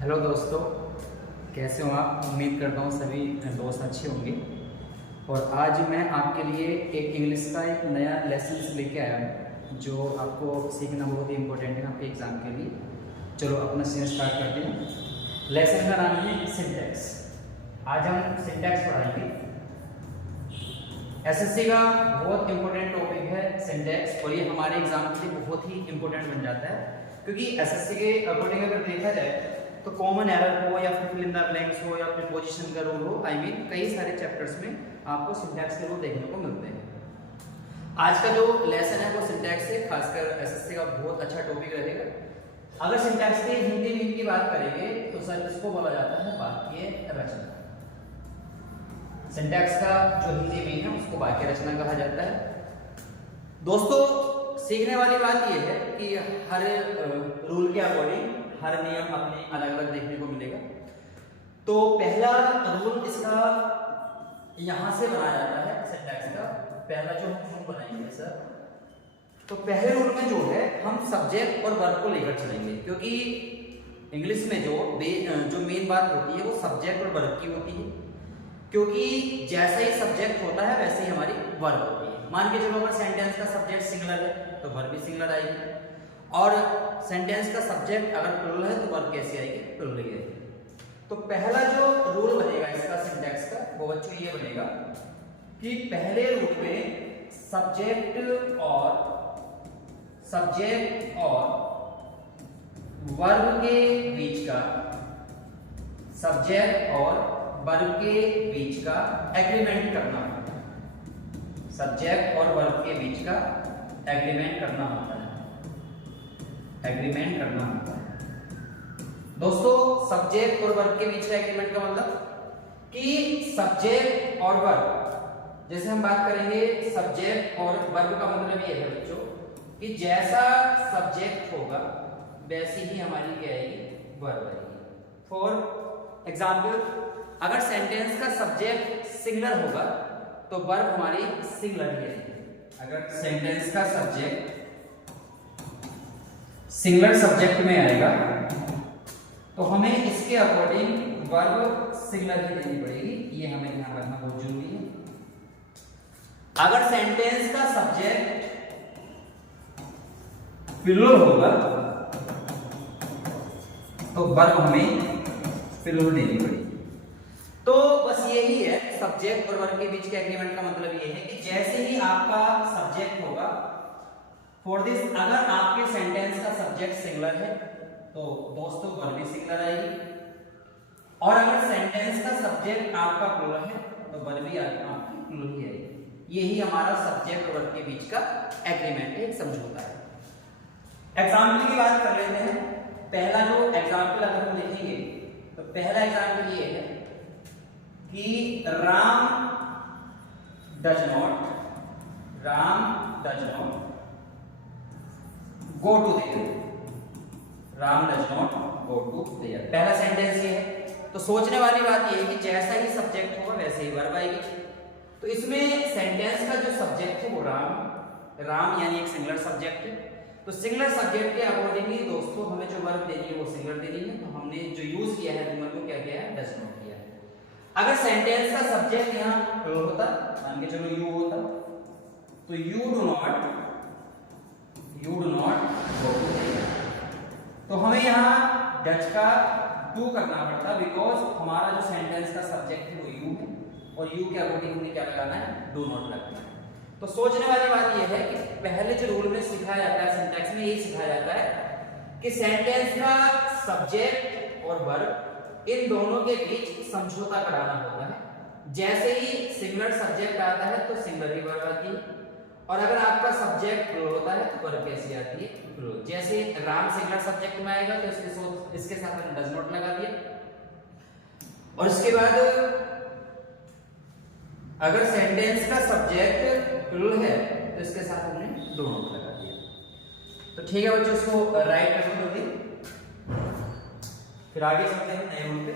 Hello दोस्तों, कैसे हो आप? उम्मीद करता हूँ सभी दोस्त अच्छे होंगे। और आज मैं आपके लिए एक इंग्लिश का एक नया लेसन लेके आया हूँ जो आपको सीखना बहुत ही इम्पोर्टेंट है आपके एग्ज़ाम के लिए। चलो अपना सीन स्टार्ट करते हैं। लेसन का नाम है सिंटैक्स। आज हम सिंटैक्स पढ़ाएंगे। एसएससी का बहुत इंपॉर्टेंट टॉपिक है सिंटैक्स, और ये हमारे एग्जाम के लिए बहुत ही इंपॉर्टेंट बन जाता है, क्योंकि एसएससी के अकॉर्डिंग अगर देखा जाए तो कॉमन एरर हो या फिर फिल इन द ब्लैंक्स हो या प्रीपोजिशन का रूल हो, कई सारे चैप्टर्स में आपको सिंटैक्स के रूल देखने को मिलते हैं। आज का जो लेसन है वो सिंटैक्स है, खासकर एसएससी का बहुत अच्छा टॉपिक रहेगा। अगर सिंटैक्स की हिंदी मीनिंग की बात करेंगे तो सर इसको बोला जाता है वाक्य रचना। सिंटैक्स का जो हिंदी मीनिंग है उसको वाक्य रचना कहा जाता है। दोस्तों, सीखने वाली बात यह है कि हर रूल के अकॉर्डिंग हर नियम अपने अलग अलग देखने को मिलेगा। तो पहला रूल इसका यहां से बनाया जाता है सिंटैक्स का। पहला जो हम बनाएंगे सर, तो पहले रूल में जो है हम सब्जेक्ट और वर्ब को लेकर चलेंगे, क्योंकि इंग्लिश में जो मेन बात होती है वो सब्जेक्ट और वर्ब की होती है। क्योंकि जैसा ही सब्जेक्ट होता है वैसे ही हमारी वर्ब होती है। मान के चलो अगर सेंटेंस का सब्जेक्ट सिंगुलर है तो वर्ब भी सिंगुलर आएगी, और सेंटेंस का सब्जेक्ट अगर प्लुरल है तो वर्ब कैसे आएगी? प्लुरल ही आएगी। तो पहला जो रूल बनेगा इसका सिंटैक्स का वो बच्चों ये बनेगा कि पहले रूल में सब्जेक्ट और वर्ब के बीच का एग्रीमेंट करना होता है। सब्जेक्ट और वर्ब के बीच का एग्रीमेंट करना होता है। दोस्तों, सब्जेक्ट और वर्ब के बीच का एग्रीमेंट का मतलब कि सब्जेक्ट और वर्ब, जैसे हम बात करेंगे सब्जेक्ट और वर्ब का मतलब ये है बच्चों कि जैसा सब्जेक्ट होगा वैसी ही हमारी क्या आएगी? वर्ब आएगी। फॉर एग्जाम्पल, अगर सेंटेंस का सब्जेक्ट सिंगुलर होगा तो वर्ब हमारी सिंगुलर ही आएगी। अगर सेंटेंस का सब्जेक्ट सिंगुलर सब्जेक्ट में आएगा तो हमें इसके अकॉर्डिंग वर्ब सिंगुलर ही देनी पड़ेगी। ये हमें ध्यान रखना बहुत जरूरी है। अगर सेंटेंस का सब्जेक्ट प्लुरल होगा तो वर्ब हमें प्लुरल देनी पड़ेगी। तो बस यही है, सब्जेक्ट और वर्ब के बीच के एग्रीमेंट का मतलब ये है कि जैसे ही आपका सब्जेक्ट होगा, फॉर दिस अगर आपके सेंटेंस का सब्जेक्ट सिंगुलर है तो दोस्तों वर्ब भी सिंगुलर आएगी, और अगर सेंटेंस का सब्जेक्ट आपका प्लुरल है तो वर्ब भी आपकी प्लुरल ही आएगी। यही हमारा सब्जेक्ट और वर्ब के बीच का एग्रीमेंट है, एक समझौता है। एग्जाम्पल की बात कर लेते हैं। पहला जो एग्जाम्पल अगर हम देखेंगे तो पहला एग्जाम्पल ये है कि Ram does not go to there. Ram does not go to there, पहला सेंटेंस ये है। तो सोचने वाली बात ये है कि जैसा ही सब्जेक्ट होगा वैसे ही वर्ब आएगी। तो इसमें सेंटेंस का जो सब्जेक्ट है वो राम यानी एक सिंगुलर सब्जेक्ट है। तो सिंगुलर सब्जेक्ट के अकॉर्डिंगली दोस्तों हमें जो वर्ब देनी है वो सिंगुलर देनी है। तो हमने जो यूज किया है रूमर को क्या किया है? डज नॉट किया है। अगर सेंटेंस का सब्जेक्ट यहाँ प्लुरल होता, मान के चलो यू होता, तो you do not go to there. तो हमें यहाँ डज का डू करना पड़ता, बिकॉज हमारा जो सेंटेंस का सब्जेक्ट है वो यू है, और यू के अकॉर्डिंग हमें क्या लगाना है? डू नॉट लगाना है। तो सोचने वाली बात यह है कि पहले जो रूल में सिखाया जाता है सिंटैक्स में, यही सिखाया जाता है कि सेंटेंस का सब्जेक्ट और वर्ब इन दोनों के बीच समझौता कराना होता है। जैसे ही सिंगुलर सब्जेक्ट आता है तो सिंगुलर ही वर्ब आती है, और अगर आपका सब्जेक्ट प्लुरल होता है तो वर्ब कैसी आती है? प्लुरल। जैसे राम सिंगुलर सब्जेक्ट में आएगा तो इसके साथ हमने डज नॉट लगा दिया, और इसके बाद अगर सेंटेंस का सब्जेक्ट प्लुरल है तो इसके साथ हमने डू नॉट लगा दिया। तो ठीक है बच्चों, इसको राइट कर दो, फिर आगे चलते हैं नए रूल पे।